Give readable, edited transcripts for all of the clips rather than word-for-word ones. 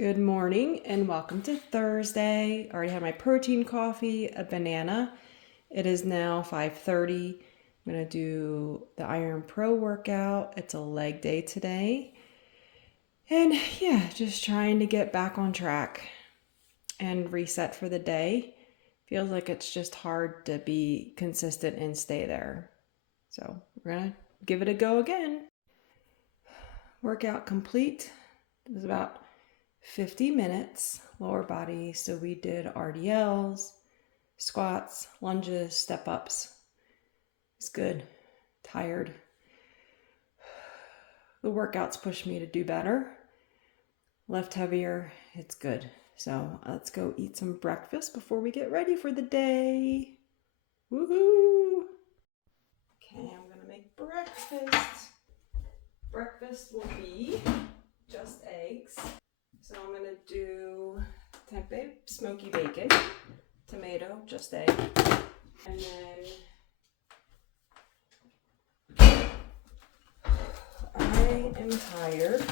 Good morning and welcome to Thursday. I already had my protein coffee, a banana. It is now 5:30. I'm going to do the Iron Pro workout. It's a leg day today. And yeah, just trying to get back on track and reset for the day. Feels like it's just hard to be consistent and stay there. So we're going to give it a go again. Workout complete. It was about 50 minutes, lower body. So we did RDLs, squats, lunges, step ups. It's good. Tired. The workouts push me to do better. Lift heavier. It's good. So let's go eat some breakfast before we get ready for the day. Woohoo! Okay, I'm gonna make breakfast. Breakfast will be just eggs. So I'm going to do tempeh smoky bacon, tomato, just egg, and then I am tired,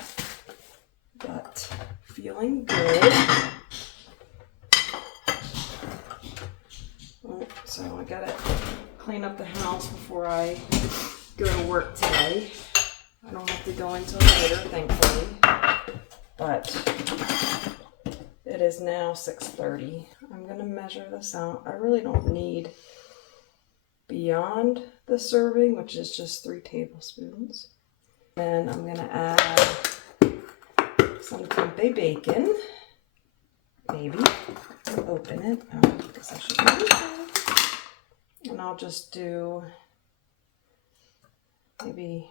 but feeling good. So I got to clean up the house before I go to work today. I don't have to go until later, thankfully. But it is now 6:30. I'm going to measure this out. I really don't need beyond the serving, which is just 3 tablespoons. Then I'm going to add some tempeh bacon. Maybe. I'll open it. I guess I should do it. And I'll just do maybe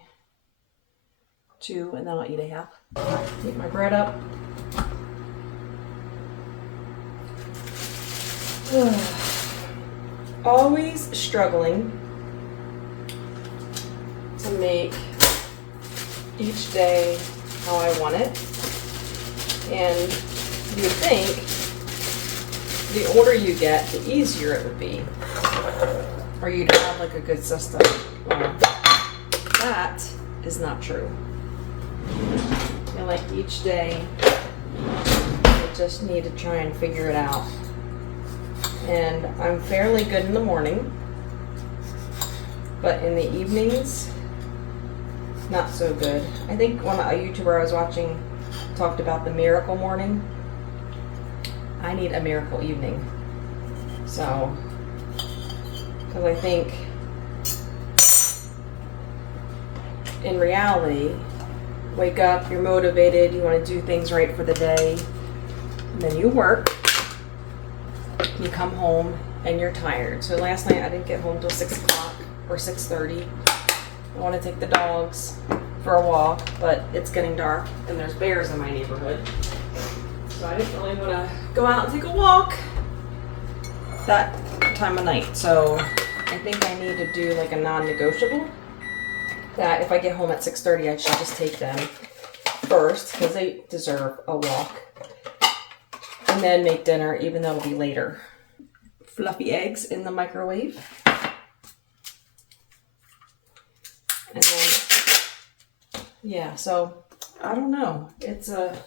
2, and then I'll eat a half. Heat my bread up. Always struggling to make each day how I want it. And you would think the older you get, the easier it would be. Or you'd have like a good system. Well, that is not true. I feel like each day I just need to try and figure it out. And I'm fairly good in the morning, but in the evenings, not so good. I think a YouTuber I was watching talked about the miracle morning. I need a miracle evening. So, because I think in reality, wake up, you're motivated, you want to do things right for the day, and then you work, you come home, and you're tired. So last night I didn't get home till 6 o'clock or 6:30. I want to take the dogs for a walk, but it's getting dark, and there's bears in my neighborhood. So I didn't really want to go out and take a walk that time of night. So I think I need to do like a non-negotiable. That if I get home at 6:30, I should just take them first because they deserve a walk. And then make dinner, even though it'll be later. Fluffy eggs in the microwave. And then, yeah, so I don't know. It's a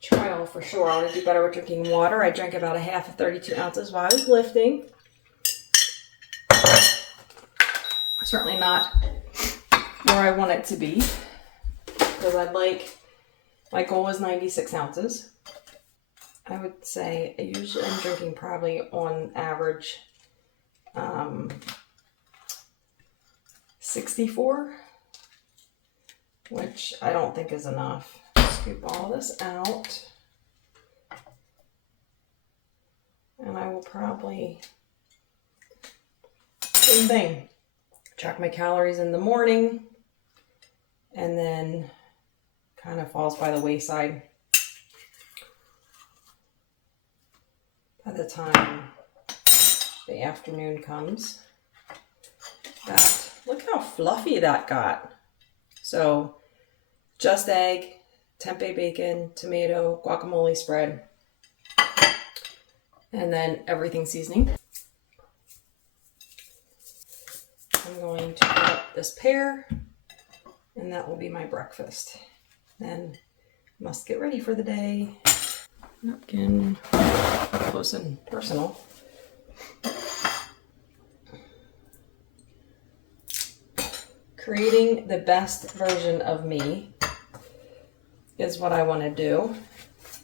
trial for sure. I want to do better with drinking water. I drank about a half of 32 ounces while I was lifting. Certainly not where I want it to be, because my goal is 96 ounces. I would say usually I'm drinking probably on average 64, which I don't think is enough. Scoop all this out, and I will probably, same thing, track my calories in the morning, and then kind of falls by the wayside by the time the afternoon comes. Look how fluffy that got. So just egg, tempeh bacon, tomato, guacamole spread, and then everything seasoning. I'm going to cut up this pear, and that will be my breakfast. Then Must get ready for the day. Napkin, close and personal. Creating the best version of me is what I want to do.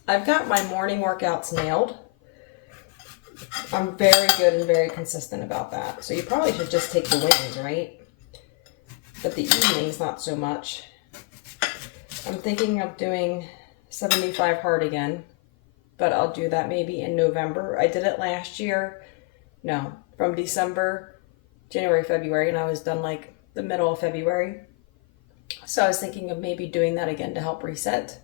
I've got my morning workouts nailed. I'm very good and very consistent about that. So you probably should just take the wings, right? But the evenings, not so much. I'm thinking of doing 75 hard again, but I'll do that maybe in November. I did it last year. No, from December, January, February, and I was done like the middle of February. So I was thinking of maybe doing that again to help reset.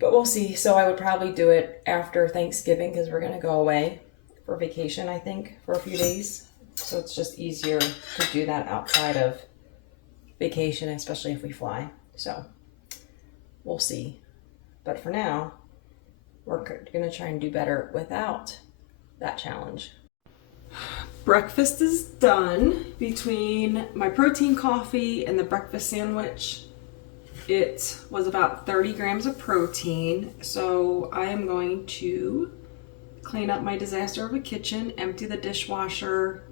But we'll see. So I would probably do it after Thanksgiving because we're going to go away for vacation, I think, for a few days. So it's just easier to do that outside of vacation, especially if we fly. So we'll see. But for now, we're going to try and do better without that challenge. Breakfast is done. Between my protein coffee and the breakfast sandwich, it was about 30 grams of protein. So I am going to clean up my disaster of a kitchen, empty the dishwasher,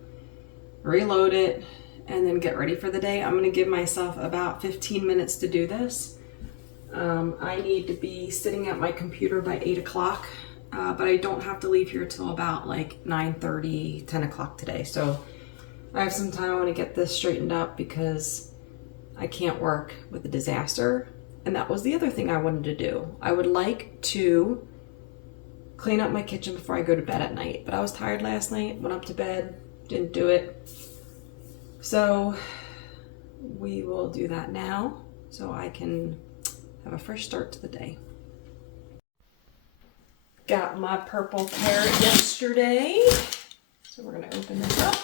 reload it, and then get ready for the day. I'm going to give myself about 15 minutes to do this. I need to be sitting at my computer by 8 o'clock. But I don't have to leave here till about like 9:30, 10 o'clock today. So I have some time. I want to get this straightened up because I can't work with the disaster. And that was the other thing I wanted to do. I would like to clean up my kitchen before I go to bed at night. But I was tired last night, went up to bed, didn't do it. So we will do that now so I can have a fresh start to the day. Got my purple carrot yesterday. So we're gonna open this up.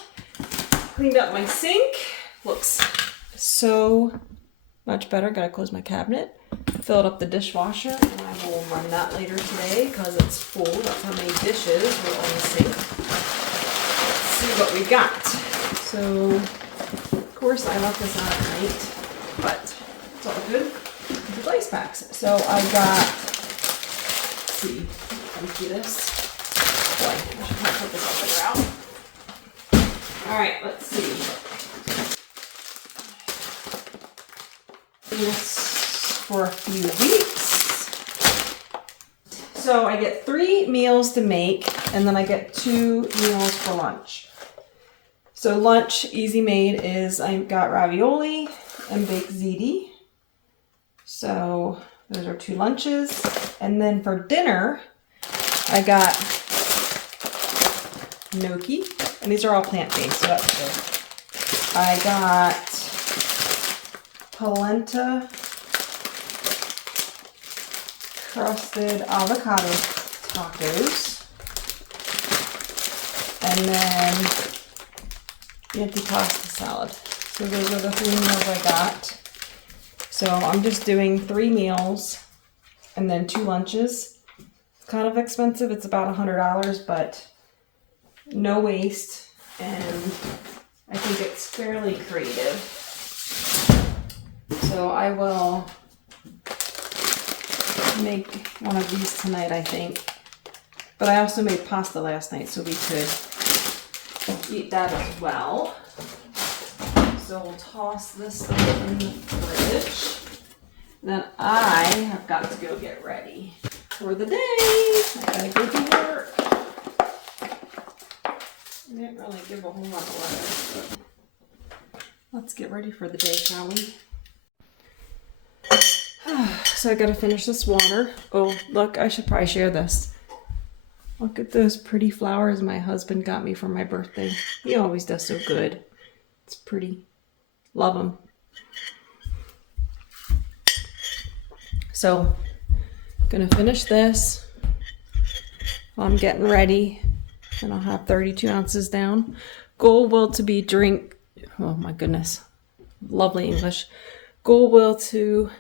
Cleaned up my sink. Looks so much better. Gotta close my cabinet. Filled up the dishwasher, and I will run that later today because it's full. That's how many dishes were on the sink. Let's see what we got. So, of course, I left this out at night, but it's all good. The ice packs. So I got, let's see. Empty this. Boy, I should probably put this all figure out. All right, let's see. This for a few weeks. So I get 3 meals to make, and then I get 2 meals for lunch. So lunch, easy made, is I got ravioli and baked ziti. So those are 2 lunches. And then for dinner, I got gnocchi, and these are all plant-based, so that's good. I got polenta crusted avocado tacos, and then antipasta salad. So those are the 3 meals I got. So I'm just doing 3 meals and then 2 lunches. Kind of expensive. It's about $100, but no waste, and I think it's fairly creative. So I will make one of these tonight, I think. But I also made pasta last night, so we could eat that as well. So we'll toss this stuff in the fridge. Then I have got to go get ready for the day. I gotta go to work. I didn't really give a whole lot of letters, but let's get ready for the day, shall we? So I gotta finish this water. Oh, look, I should probably share this. Look at those pretty flowers my husband got me for my birthday. He always does so good. It's pretty. Love them. So gonna finish this while I'm getting ready, and I'll have 32 ounces down. Goal will to be drink, oh my goodness, lovely English. Goal will to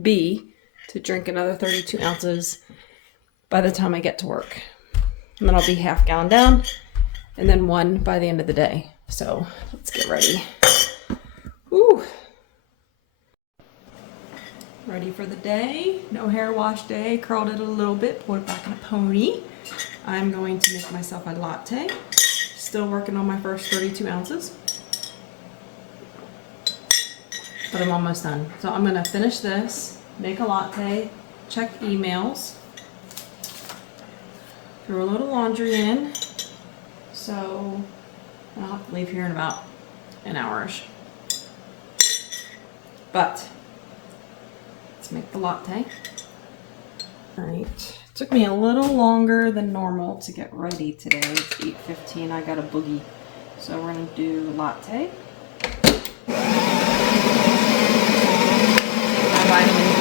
be to drink another 32 ounces by the time I get to work. And then I'll be half gallon down and then 1 by the end of the day. So let's get ready. Ooh. Ready for the day. No hair wash day. Curled it a little bit, pulled it back in a pony. I'm going to make myself a latte. Still working on my first 32 ounces. But I'm almost done. So I'm gonna finish this, make a latte, check emails, throw a little laundry in. So I'll have to leave here in about an hour-ish. But let's make the latte. All right, took me a little longer than normal to get ready today. It's 8:15, I got a boogie. So we're gonna do latte. My vitamin D.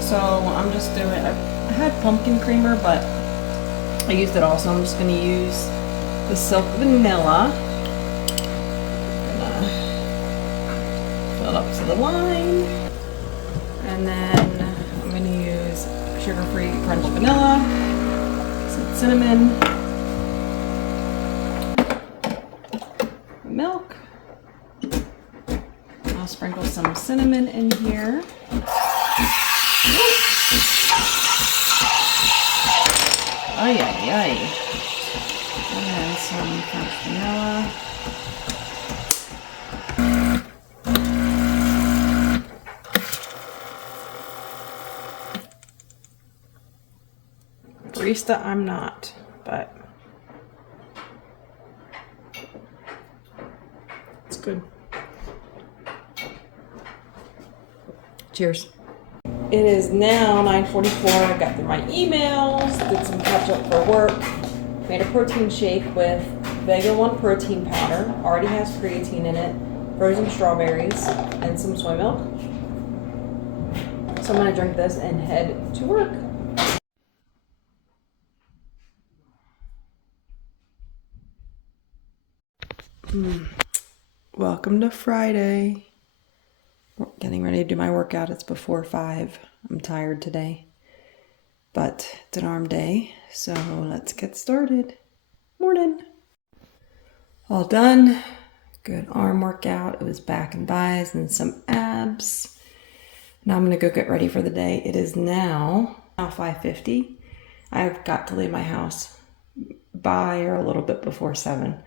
So I'm just doing, I had pumpkin creamer, but I used it all, so I'm just going to use the Silk Vanilla. Gonna fill it up to the line. And then I'm going to use sugar-free crunch vanilla, some cinnamon, milk. I'll sprinkle some cinnamon in here. Ay, ay, ay. And then some crunch vanilla. Barista, I'm not, but it's good. Cheers. It is now 9:44. I got through my emails, did some catch up for work, made a protein shake with Vega 1 protein powder, already has creatine in it, frozen strawberries, and some soy milk. So I'm gonna drink this and head to work. Welcome to Friday. Getting ready to do my workout. It's before 5. I'm tired today, but it's an arm day, so let's get started. Morning. All done. Good arm workout. It was back and buys and some abs. Now I'm gonna go get ready for the day. It is now 5:50. I've got to leave my house by or a little bit before 7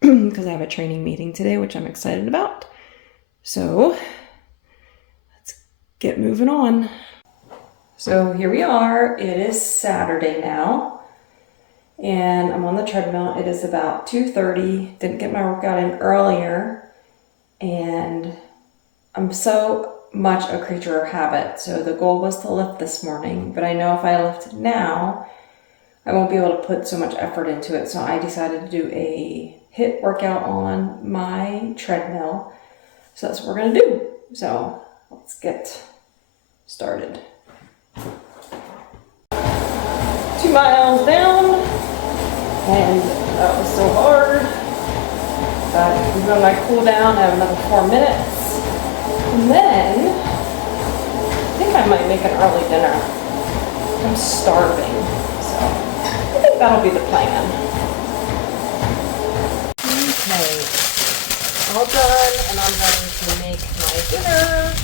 because I have a training meeting today, which I'm excited about. So get moving on. So here we are. It is Saturday now, and I'm on the treadmill. It is about 2:30. Didn't get my workout in earlier, and I'm so much a creature of habit. So the goal was to lift this morning, but I know if I lift now, I won't be able to put so much effort into it. So I decided to do a HIIT workout on my treadmill. So that's what we're gonna do. So let's get started. 2 miles down, and that was so hard. But I'm doing my cool down. I have another 4 minutes, and then I think I might make an early dinner. I'm starving, so I think that'll be the plan. Okay, all done, and I'm ready to make my dinner.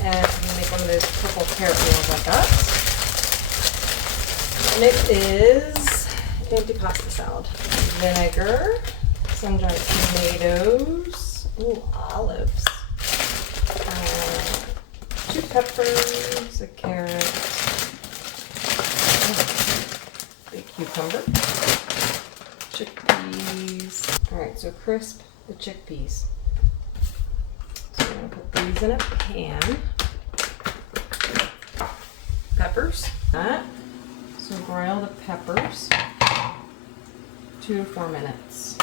And I'm going to make one of those purple carrot meals I got. And it is antipasta salad. Vinegar, sun-dried tomatoes, ooh, olives, 2 peppers, a carrot, big cucumber, chickpeas. All right, so crisp the chickpeas. So I'm going to put these in a pan. Peppers. That. So broil the peppers. 2 to 4 minutes.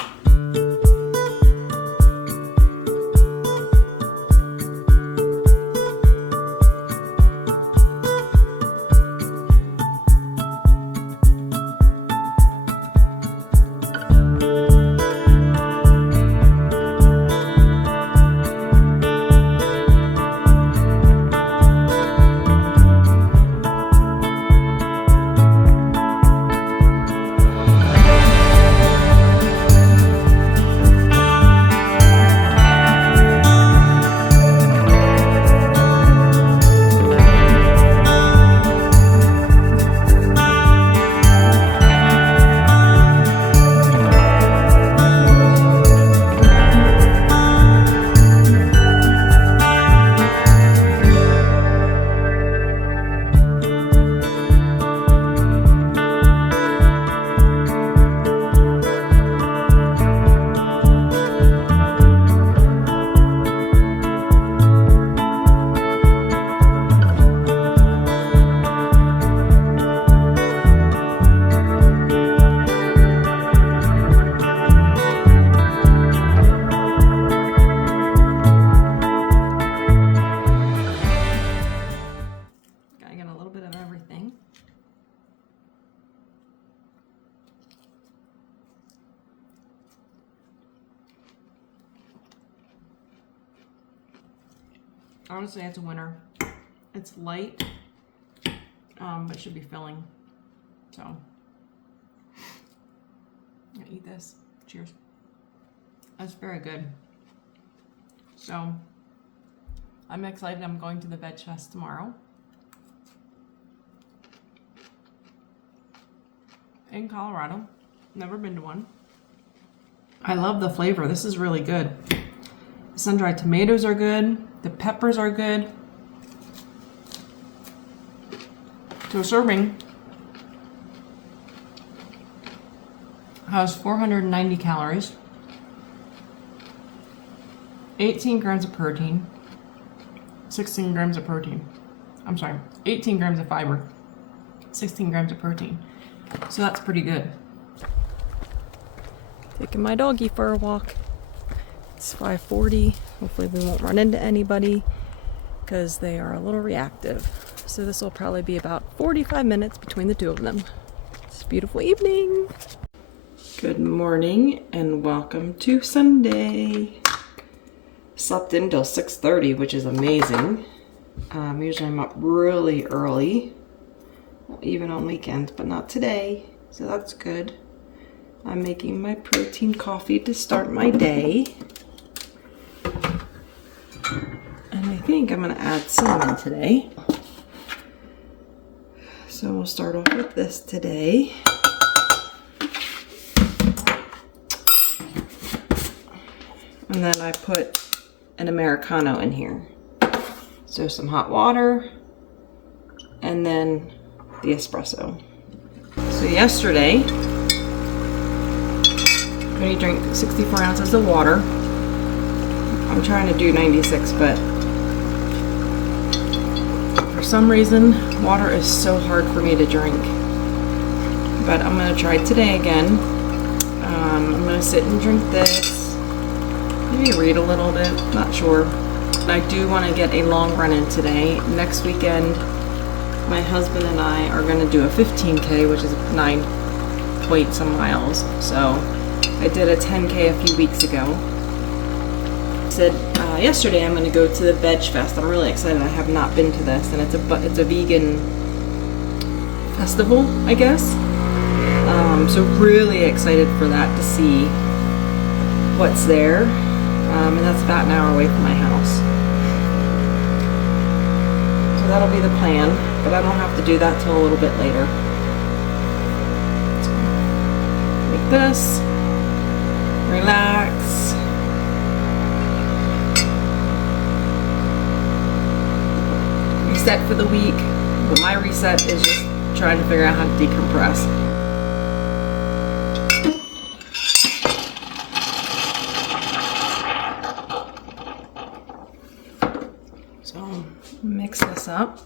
I would say it's a winner. It's light, but should be filling. So, I'm gonna eat this. Cheers. That's very good. So, I'm excited. I'm going to the Veg Fest tomorrow. In Colorado. Never been to one. I love the flavor. This is really good. The sun-dried tomatoes are good. The peppers are good. So a serving has 490 calories, 18 grams of protein, 16 grams of protein. I'm sorry, 18 grams of fiber, 16 grams of protein. So that's pretty good. Taking my doggie for a walk. It's 5:40. Hopefully we won't run into anybody because they are a little reactive. So this will probably be about 45 minutes between the two of them. It's a beautiful evening. Good morning and welcome to Sunday. Slept in till 6:30, which is amazing. Usually I'm up really early, even on weekends, but not today. So that's good. I'm making my protein coffee to start my day. And I think I'm gonna add cinnamon today. So we'll start off with this today. And then I put an Americano in here. So some hot water and then the espresso. So yesterday, I'm going to drink 64 ounces of water. I'm trying to do 96, but for some reason, water is so hard for me to drink. But I'm going to try today again. I'm going to sit and drink this. Maybe read a little bit, not sure. I do want to get a long run in today. Next weekend, my husband and I are going to do a 15K, which is 9 point some miles. So I did a 10K a few weeks ago. I said yesterday I'm going to go to the Veg Fest. I'm really excited. I have not been to this, and it's a vegan festival, I guess. So really excited for that, to see what's there. And that's about an hour away from my house. So that'll be the plan, but I don't have to do that till a little bit later. So, like this. Relax. Reset for the week, but my reset is just trying to figure out how to decompress. So mix this up.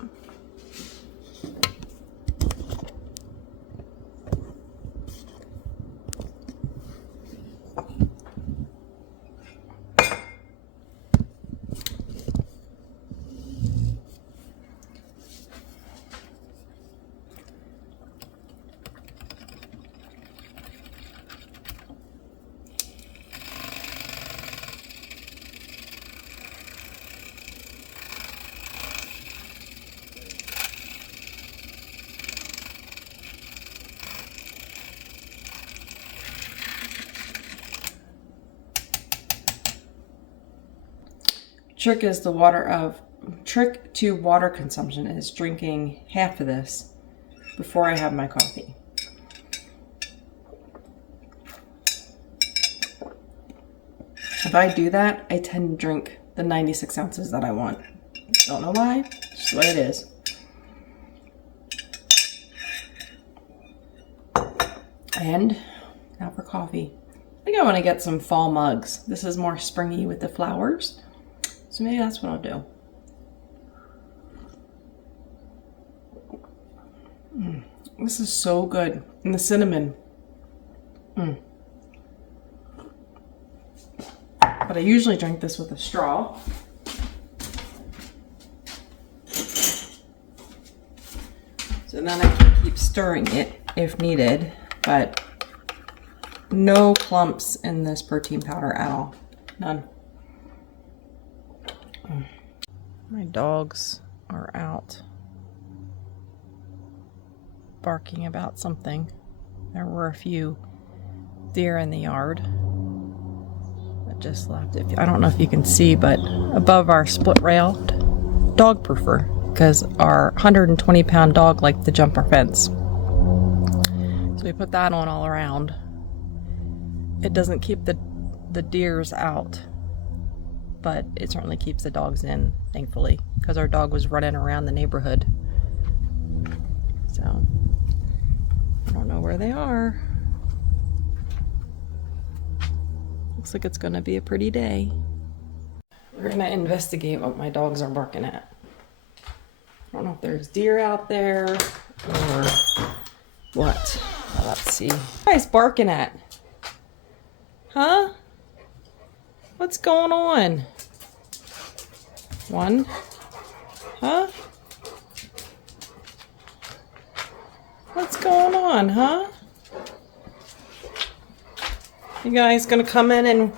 Trick to water consumption is drinking half of this before I have my coffee. If I do that, I tend to drink the 96 ounces that I want. Don't know why, it's just the way it is. And now for coffee. I think I want to get some fall mugs. This is more springy with the flowers. So maybe that's what I'll do. This is so good. And the cinnamon. But I usually drink this with a straw. So then I can keep stirring it if needed. But no clumps in this protein powder at all. None. My dogs are out barking about something. There were a few deer in the yard that just left. I don't know if you can see, but above our split rail, dog proofer, because our 120-pound dog liked to jump our fence. So we put that on all around. It doesn't keep the deers out, but it certainly keeps the dogs in, thankfully, because our dog was running around the neighborhood. So I don't know where they are. Looks like it's gonna be a pretty day. We're gonna investigate what my dogs are barking at. I don't know if there's deer out there or what. Let's see. What are you guys barking at? Huh? What's going on? One? Huh? What's going on, huh? You guys gonna come in and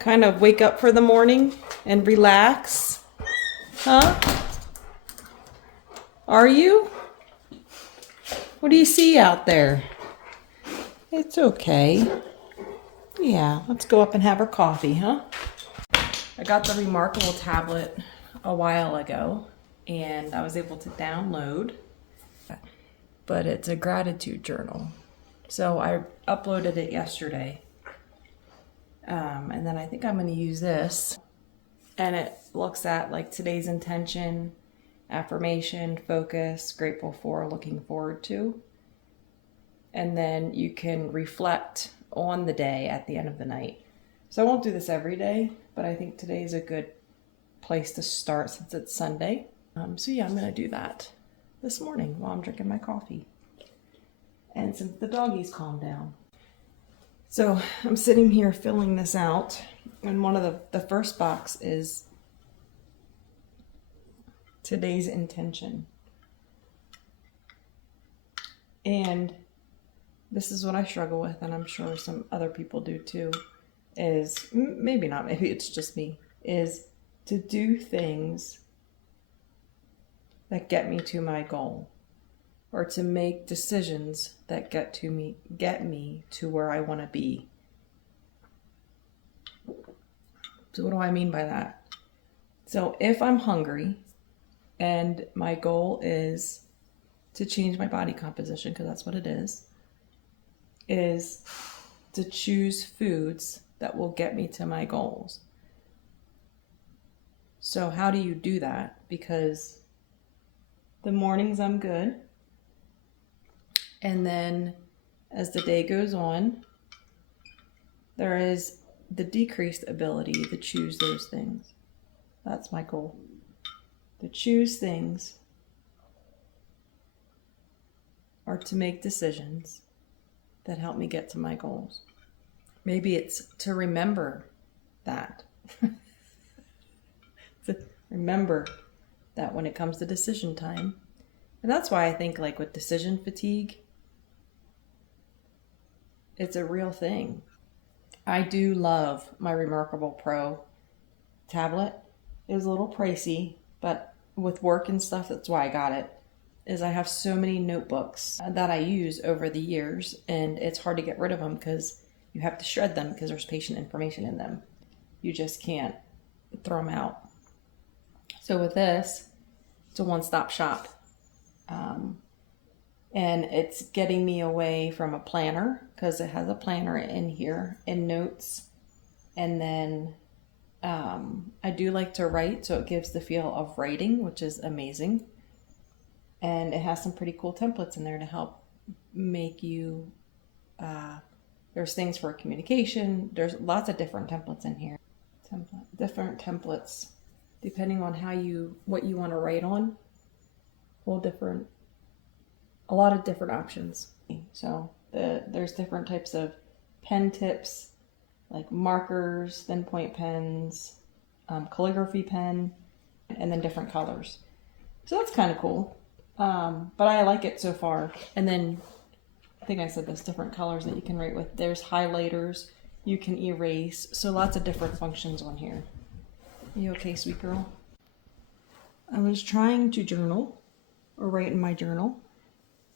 kind of wake up for the morning and relax? Huh? Are you? What do you see out there? It's okay. Yeah, let's go up and have our coffee, huh? I got the Remarkable tablet a while ago, and I was able to download, but it's a gratitude journal. So I uploaded it yesterday, and then I think I'm going to use this, and it looks at like today's intention, affirmation, focus, grateful for, looking forward to, and then you can reflect on the day at the end of the night. So I won't do this every day, but I think today is a good place to start since it's Sunday. So yeah, I'm going to do that this morning while I'm drinking my coffee. And since the doggies calmed down. So I'm sitting here filling this out, and one of the first box is today's intention. And this is what I struggle with, and I'm sure some other people do too, is, maybe not, maybe it's just me, is to do things that get me to my goal, or to make decisions that get me to where I want to be. So what do I mean by that? So if I'm hungry and my goal is to change my body composition, because that's what it is to choose foods that will get me to my goals. So how do you do that? Because the mornings I'm good, and then as the day goes on, there is the decreased ability to choose those things. That's my goal. To choose things, or to make decisions that help me get to my goals. Maybe it's to remember that. To remember that when it comes to decision time. And that's why I think, like, with decision fatigue, it's a real thing. I do love my Remarkable Pro tablet. It was a little pricey, but with work and stuff, that's why I got it. Is I have so many notebooks that I use over the years, and it's hard to get rid of them because you have to shred them because there's patient information in them. You just can't throw them out. So with this, it's a one-stop shop. And it's getting me away from a planner, because it has a planner in here and notes. And then I do like to write, so it gives the feel of writing, which is amazing. And it has some pretty cool templates in there to help make you, there's things for communication. There's lots of different templates in here. Different templates, depending on what you want to write on. A lot of different options. So there's different types of pen tips, like markers, thin point pens, calligraphy pen, and then different colors. So that's kind of cool. But I like it so far. And then I think I said there's different colors that you can write with. There's highlighters, you can erase. So lots of different functions on here. You okay, sweet girl? I was trying to journal or write in my journal,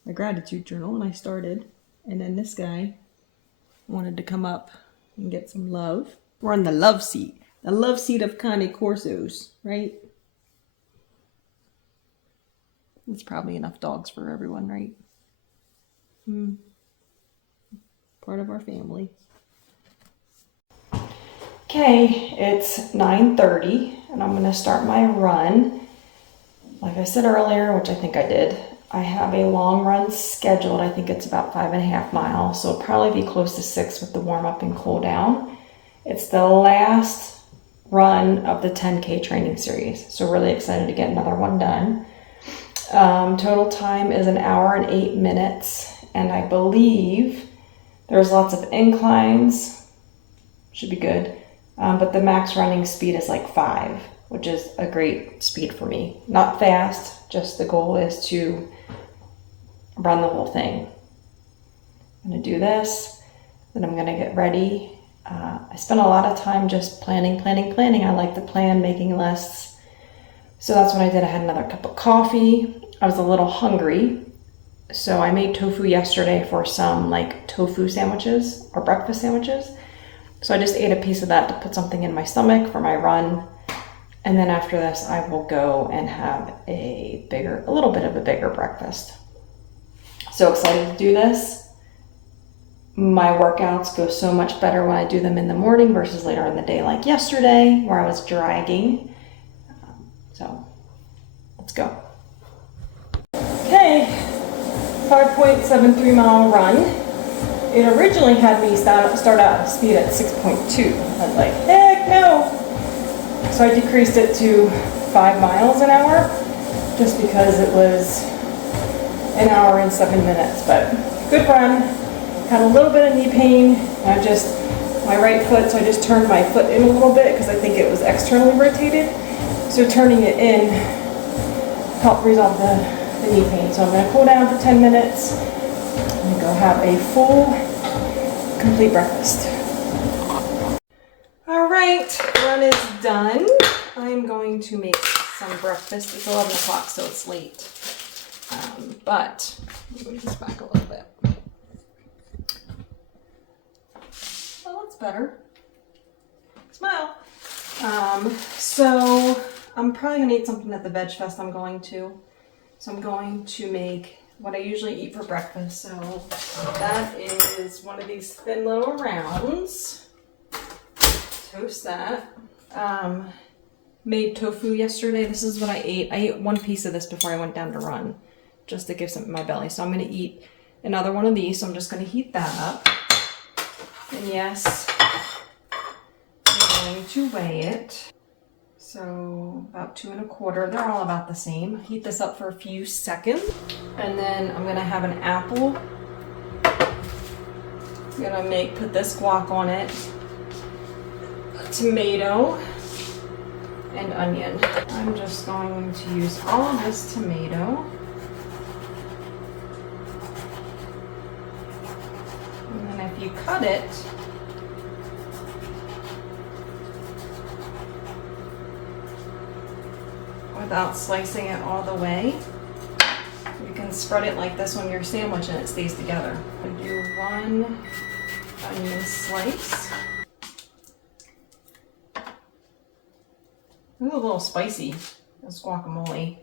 my gratitude journal, and I started. And then this guy wanted to come up and get some love. We're on the love seat of Cane Corsos, right? It's probably enough dogs for everyone, right? Part of our family. Okay, it's 9:30 and I'm gonna start my run. Like I said earlier, which I think I did, I have a long run scheduled. I think it's about 5.5 miles, so it'll probably be close to 6 with the warm up and cool down. It's the last run of the 10K training series, so really excited to get another one done. Total time is 1 hour and 8 minutes, and I believe there's lots of inclines, should be good, but the max running speed is like 5, which is a great speed for me. Not fast, just the goal is to run the whole thing. I'm gonna do this, then I'm gonna get ready. I spent a lot of time just planning. I like to plan, making lists. So that's what I did. I had another cup of coffee. I was a little hungry. So I made tofu yesterday for some like tofu sandwiches or breakfast sandwiches. So I just ate a piece of that to put something in my stomach for my run. And then after this, I will go and have a little bit of a bigger breakfast. So excited to do this. My workouts go so much better when I do them in the morning versus later in the day, like yesterday where I was dragging. So let's go. Okay, 5.73 mile run. It originally had me start out speed at 6.2. I was like, heck no. So I decreased it to 5 miles an hour just because it was 1 hour and 7 minutes, but good run. Had a little bit of knee pain. My right foot, so I just turned my foot in a little bit because I think it was externally rotated. So turning it in helped resolve the knee pain. So I'm gonna cool down for 10 minutes and go have a full, complete breakfast. All right, run is done. I'm going to make some breakfast. It's 11 o'clock, so it's late. But let me move this back a little bit. Oh, that's better. Smile. So I'm probably gonna eat something at the Veg Fest I'm going to. So I'm going to make what I usually eat for breakfast. So that is one of these thin little rounds. Toast that. Made tofu yesterday. This is what I ate. I ate one piece of this before I went down to run, just to give something in my belly. So I'm gonna eat another one of these. So I'm just gonna heat that up. And yes, I'm going to weigh it. So about 2 1/4. They're all about the same. Heat this up for a few seconds. And then I'm gonna have an apple. I'm gonna put this guac on it. A tomato and onion. I'm just going to use all of this tomato. And then if you cut it, without slicing it all the way, you can spread it like this on your sandwich and it stays together. I do 1 onion slice. It's a little spicy, this guacamole,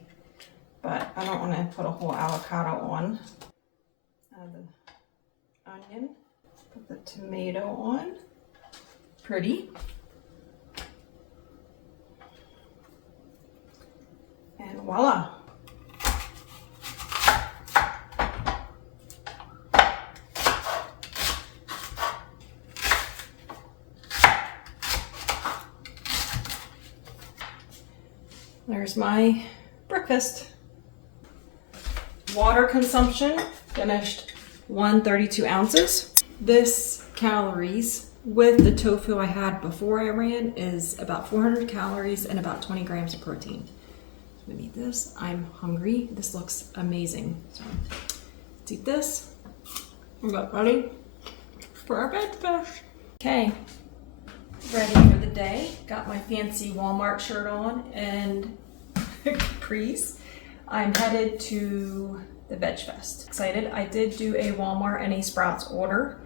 but I don't want to put a whole avocado on. Add the onion, put the tomato on, pretty. And voila. There's my breakfast. Water consumption, finished 132 ounces. This calories with the tofu I had before I ran is about 400 calories and about 20 grams of protein. I'm gonna eat this. I'm hungry. This looks amazing. So let's eat this. We got ready for our breakfast. Okay, ready for the day. Got my fancy Walmart shirt on and capris. I'm headed to the Veg Fest. Excited. I did do a Walmart and a Sprouts order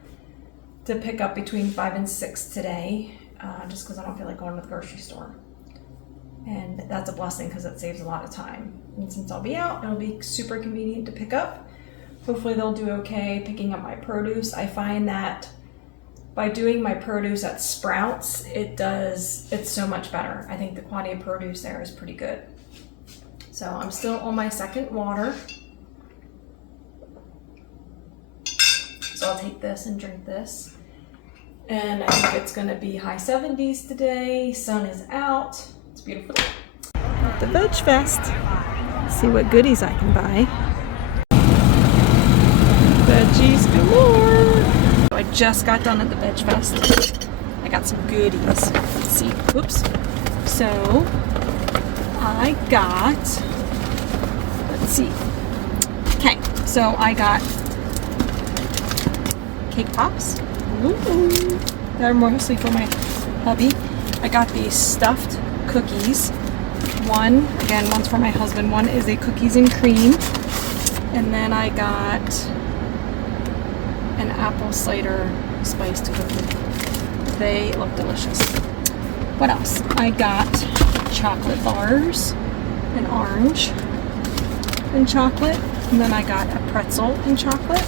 to pick up between 5 and 6 today, just because I don't feel like going to the grocery store. And that's a blessing because it saves a lot of time. And since I'll be out, it'll be super convenient to pick up. Hopefully they'll do okay picking up my produce. I find that by doing my produce at Sprouts, it's so much better. I think the quantity of produce there is pretty good. So I'm still on my second water. So I'll take this and drink this. And I think it's gonna be high 70s today. Sun is out. It's beautiful. The Veg Fest. See what goodies I can buy. Veggies galore. I just got done at the Veg Fest. I got some goodies. Let's see. Whoops. So I got, let's see. Okay, so I got cake pops. Ooh. They're mostly for my hubby. I got these stuffed cookies. One's for my husband. One is a cookies and cream. And then I got an apple cider spiced cookie. They look delicious. What else? I got chocolate bars, an orange and chocolate. And then I got a pretzel and chocolate.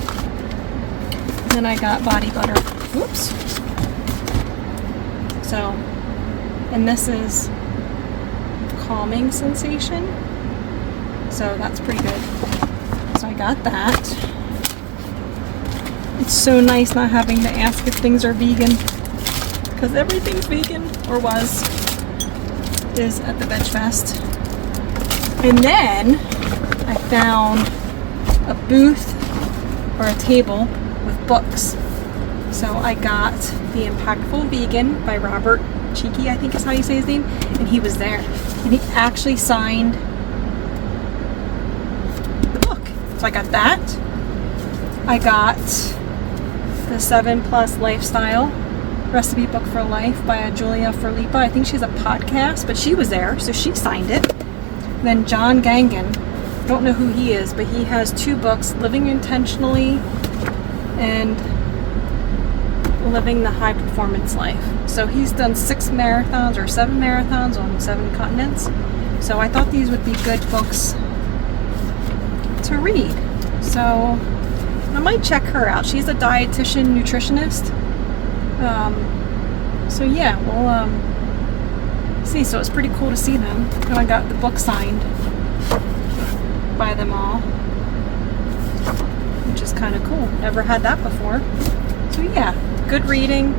And then I got body butter. Whoops. So, and this is calming sensation. So that's pretty good. So I got that. It's so nice not having to ask if things are vegan, because everything's vegan, or is at the Veg Fest. And then I found a booth or a table with books. So I got The Impactful Vegan by Robert Cheeky, I think is how you say his name, and he was there. And he actually signed the book. So I got that. I got the 7+ Lifestyle Recipe Book for Life by Julia Furlipa. I think she has a podcast, but she was there, so she signed it. Then John Gangan, don't know who he is, but he has 2 books, Living Intentionally and Living the High Performance Life. So he's done 6 marathons or 7 marathons on 7 continents. So I thought these would be good books to read. So I might check her out. She's a dietitian, nutritionist. So yeah, we'll see. So it's pretty cool to see them. And I got the book signed by them all, which is kind of cool. Never had that before. So yeah, good reading.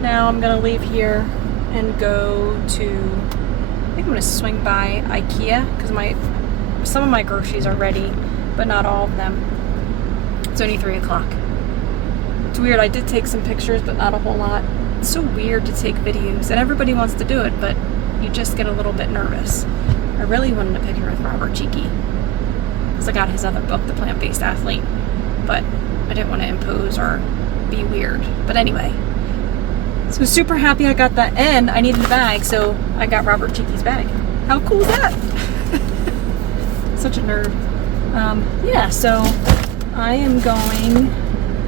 Now I'm gonna leave here and go to, I think I'm gonna swing by IKEA because some of my groceries are ready, but not all of them. It's only 3 o'clock. It's weird, I did take some pictures, but not a whole lot. It's so weird to take videos, and everybody wants to do it, but you just get a little bit nervous. I really wanted a picture with Robert Cheeky, because I got his other book, The Plant-Based Athlete, but I didn't want to impose or be weird. But anyway, so super happy I got that, and I needed a bag, so I got Robert Cheeky's bag. How cool is that? Such a nerd. Yeah, so I am going,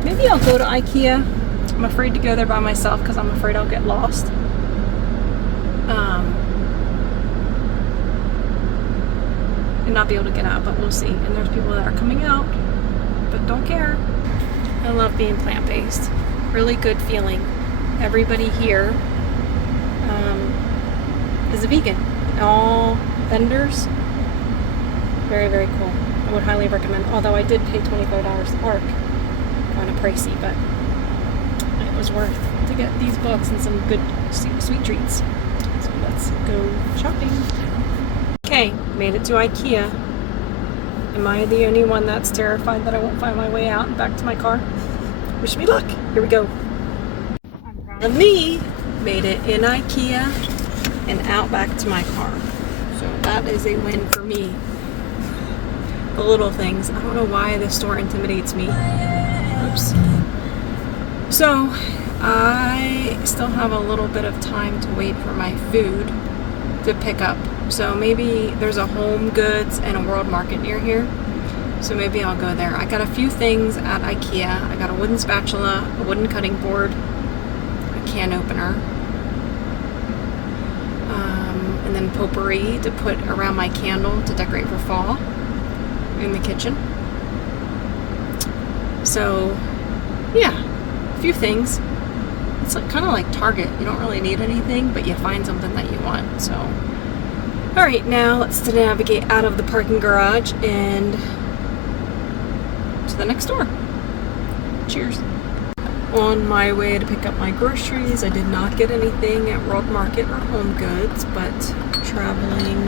maybe I'll go to IKEA. I'm afraid to go there by myself because I'm afraid I'll get lost. And not be able to get out, but we'll see. And there's people that are coming out, but don't care. I love being plant-based. Really good feeling. Everybody here is a vegan. All vendors. Very, very cool. I would highly recommend, although I did pay $25 to park. Kind of pricey, but it was worth to get these books and some good sweet treats. So let's go shopping. Okay, made it to IKEA. Am I the only one that's terrified that I won't find my way out and back to my car? Wish me luck. Here we go. I'm proud of me. Made it in IKEA and out back to my car. So that is a win for me. The little things. I don't know why this store intimidates me. Oops. So I still have a little bit of time to wait for my food. to pick up. So maybe there's a Home Goods and a World Market near here. So maybe I'll go there. I got a few things at IKEA. I got a wooden spatula, a wooden cutting board, a can opener, and then potpourri to put around my candle to decorate for fall in the kitchen. So yeah, a few things. It's like kind of like Target. You don't really need anything, but you find something that you want. So all right, now let's navigate out of the parking garage and to the next door. Cheers. On my way to pick up my groceries, I did not get anything at World Market or Home Goods, but traveling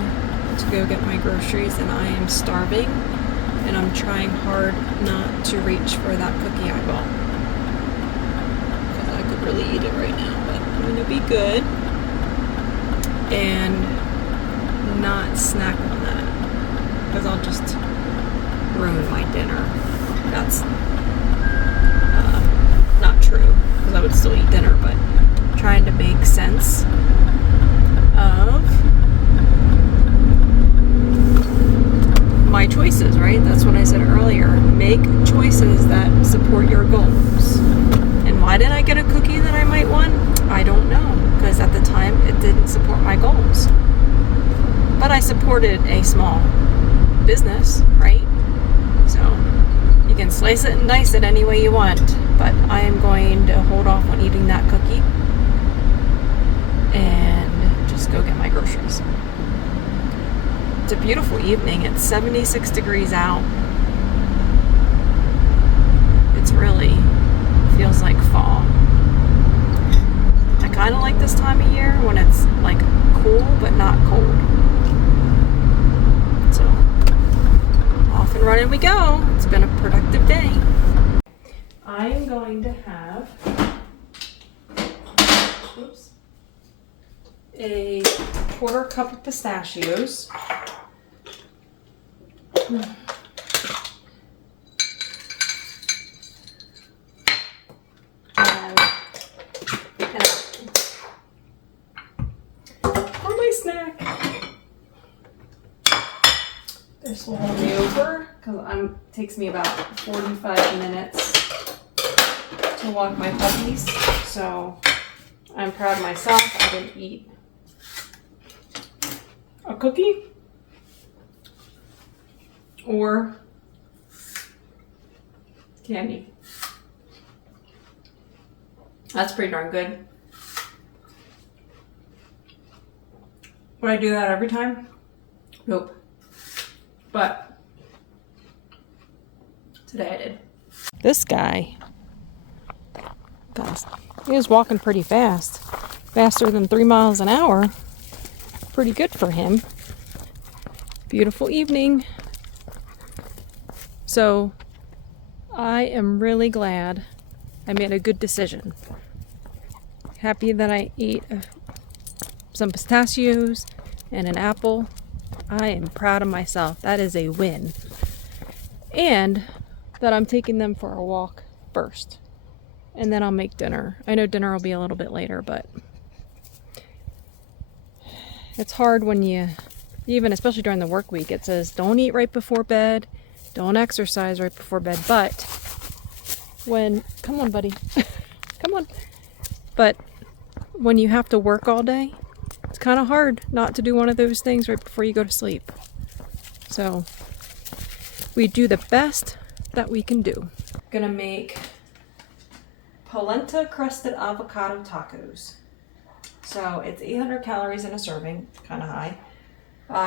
to go get my groceries, and I am starving, and I'm trying hard not to reach for that cookie I bought, because I could really eat it right now, but I'm going to be good and not snack on that, because I'll just ruin my dinner. That's not true, because I would still eat dinner, but trying to make sense of my choices, right? That's what I said earlier. Make choices that support your goals. And why did I get a cookie that I might want? I don't know, because at the time it didn't support my goals. But I supported a small business, right? So you can slice it and dice it any way you want, but I am going to hold off on eating that cookie and just go get my groceries. It's a beautiful evening. It's 76 degrees out. It's really feels like fall. I kind of like this time of year when it's like cool but not cold. So off and running we go. It's been a productive day. I am going to have a quarter cup of pistachios. And for my snack, this will hold me over because it takes me about 45 minutes to walk my puppies. So I'm proud of myself. I didn't eat a cookie or candy. That's pretty darn good. Would I do that every time? Nope. But today I did. This guy, gosh, he was walking pretty fast. Faster than 3 miles an hour. Pretty good for him. Beautiful evening. So I am really glad I made a good decision. Happy that I ate some pistachios and an apple. I am proud of myself. That is a win. And that I'm taking them for a walk first. And then I'll make dinner. I know dinner will be a little bit later, but it's hard when even especially during the work week, it says don't eat right before bed, don't exercise right before bed, but come on buddy, come on. But when you have to work all day, it's kind of hard not to do one of those things right before you go to sleep. So we do the best that we can do. Gonna make polenta crusted avocado tacos. So it's 800 calories in a serving, kind of high.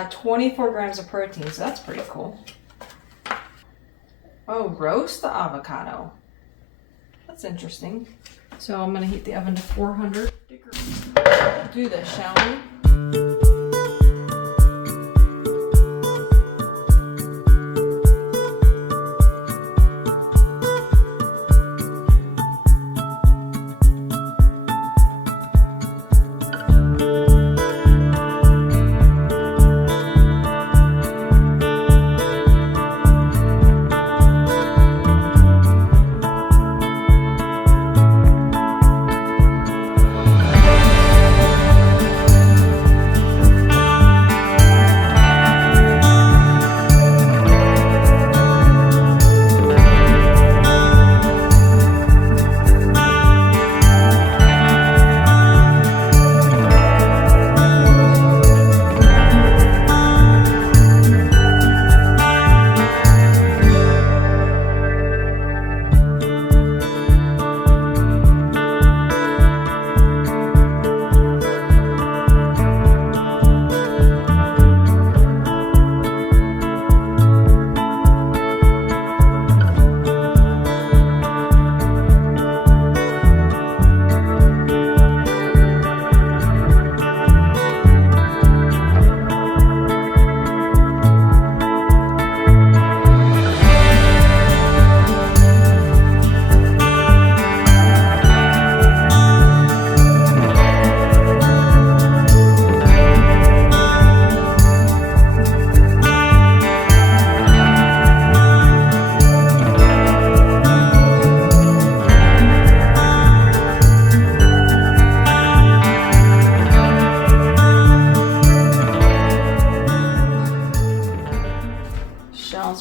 24 grams of protein, so that's pretty cool. Oh, roast the avocado. That's interesting. So I'm gonna heat the oven to 400 degrees. Do this, shall we?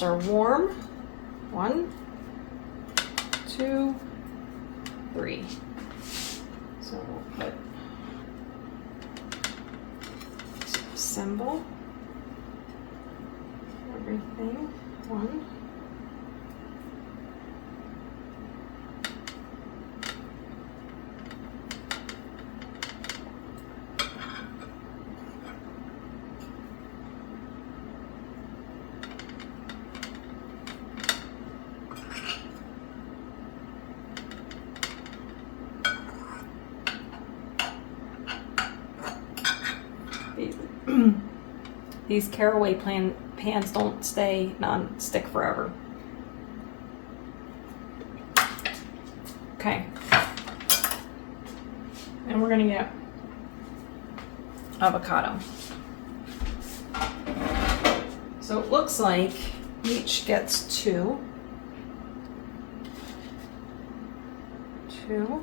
are warm. 1, 2, 3. So we'll put symbol everything. 1. These caraway pans don't stay non-stick forever. Okay. And we're gonna get avocado. So it looks like each gets 2. 2.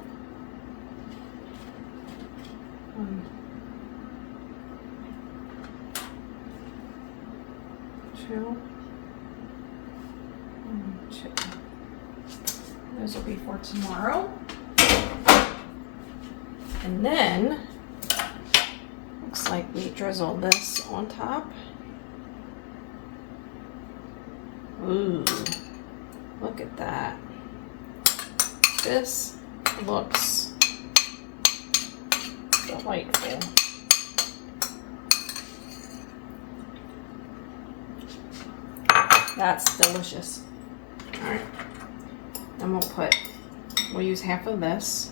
2. 2. Those will be for tomorrow. And then, looks like we drizzle this on top. Ooh, look at that. This looks delightful. That's delicious. All right, then we'll use half of this,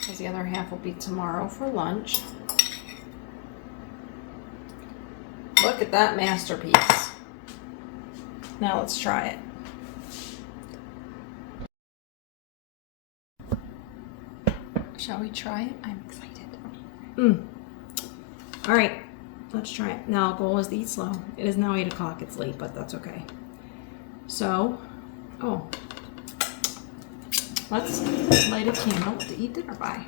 because the other half will be tomorrow for lunch. Look at that masterpiece. Now let's try it. Shall we try it? I'm excited. All right, let's try it. Now, our goal is to eat slow. It is now 8 o'clock. It's late, but that's okay. So, let's light a candle to eat dinner by.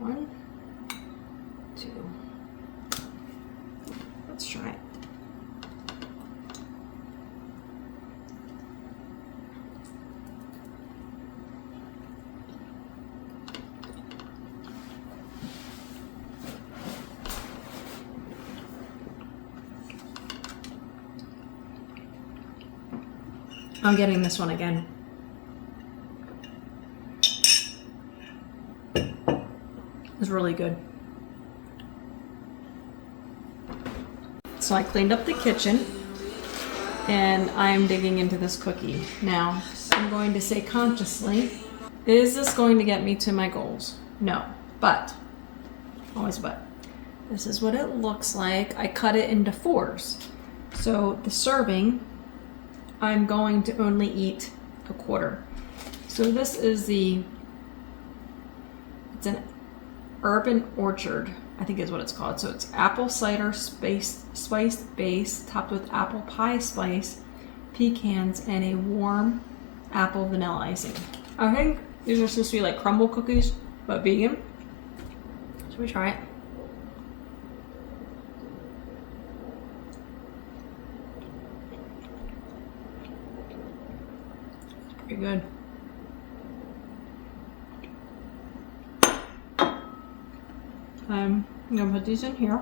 1, 2. Let's try it. I'm getting this one again. It's really good. So I cleaned up the kitchen and I'm digging into this cookie. Now, I'm going to say consciously, is this going to get me to my goals? No, but, always but. This is what it looks like. I cut it into 4s. So the serving, I'm going to only eat a quarter. So this is it's an Urban Orchard, I think is what it's called. So it's apple cider spiced base topped with apple pie spice, pecans, and a warm apple vanilla icing. I think these are supposed to be like crumble cookies, but vegan. Should we try it? Pretty good. I'm gonna put these in here.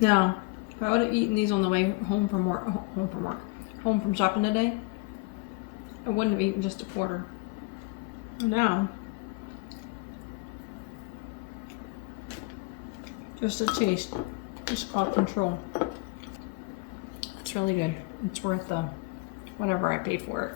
Now, if I would have eaten these on the way home from shopping today, I wouldn't have eaten just a quarter. Now, just a taste, just called control. It's really good. It's worth the whatever I paid for it.